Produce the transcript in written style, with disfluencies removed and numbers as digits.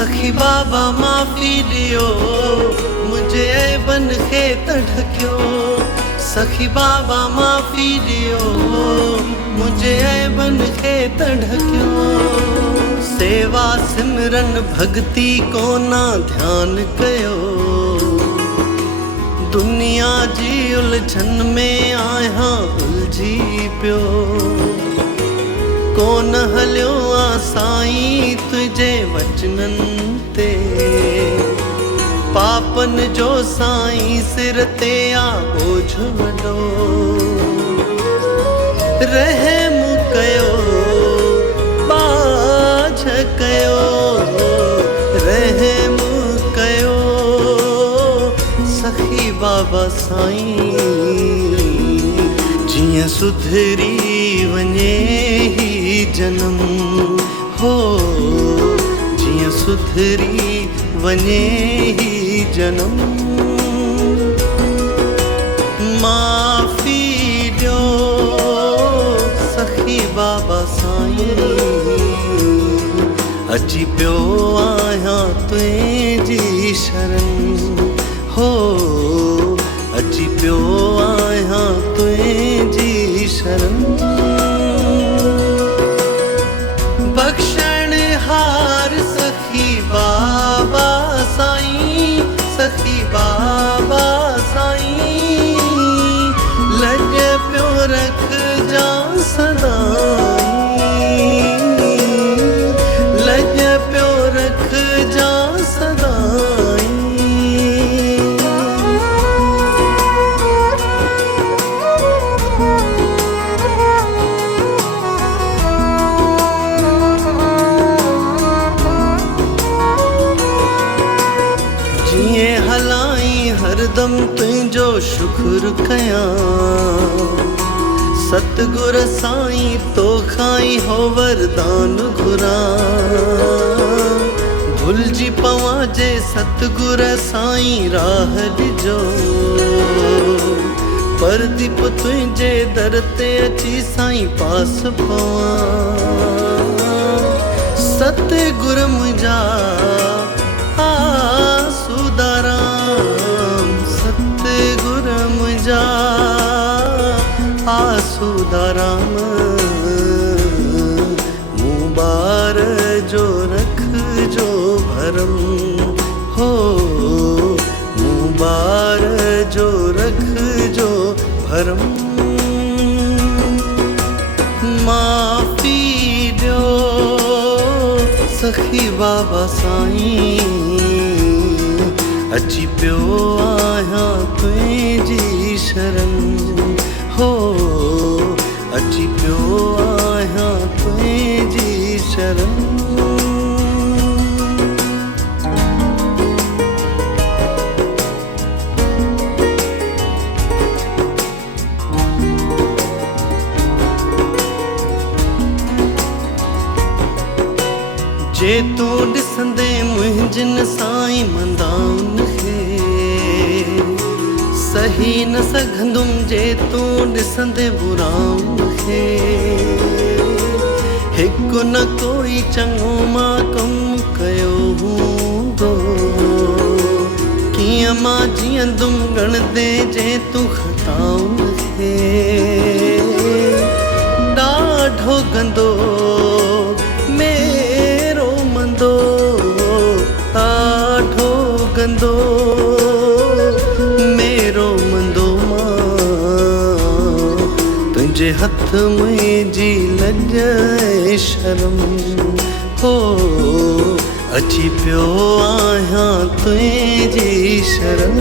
सखी बाबा माफ़ी ॾियो मुंहिंजे ऐबन खे त ढकियो। सखी बाबा माफ़ी ॾियो मुंहिंजे ऐबन खे त ढकियो। सेवा सिमरन भक्ति कोना ध्यानु कयो। दुनिया जी उलझन में आहियां उलझी पियो। कोन हलियो आ साईं तुझे वचनन ते। पापन जो साईं सिर ते आ बोझ वॾो। रहम कयो बाझ कयो। रहम कयो सखी बाबा साईं। जियां सुधरी वञे जन्म हो। जियां सुधरी वञे ही जन्म। माफ़ी ॾियो सखी बाबा साईं। अची पियो आहियां तुंहिंजी शरण हो। अची पियो आहियां तुंहिंजी शरण। बख्शण हार सखी बाबा साईं। सखी बाबा साईं लज पियो रख जा सदाई। लज पियो रख जा सदाई। जिएं हलाई हरदम तुंहिंजो शुक्र कयां। सतगुर साईं तो खाई हो वरदान घुरां। भुलिजी पवां जे सतगुर साईं राह ॾिजो। परदीप तुंहिंजे दर ते अची साईं पास पवां। सतगुर मुंहिंजा आसूदाराम। सतगुर मुंहिंजा आसूदाराम। मूं ॿार जो रख जो भरम हो। मूं ॿार जो रख जो भरम। माफ़ी ॾियो सखी बाबा साईं। अची पियो आहियां तुंहिंजी शरण हो। अची पियो आहियां तुंहिंजी शरण। जे तूं ॾिसंदे मुंहिंजनि साईं मंदाउन खे। सही न सघंदुमि जे तूं ॾिसंदे बुराउन खे। हिकु न कोई चङो मां कमु कयो हूंदो। कीअं मां जीअंदुमि ॻणंदे जे तूं ख़ताउन खे। ॾाढो गंदो ॾाढो गंदो मेरो मंदो मां। तुंहिंजे हथ मुंहिंजी लज ऐं शर्म हो। अची पियो आहियां तुंहिंजी शरण।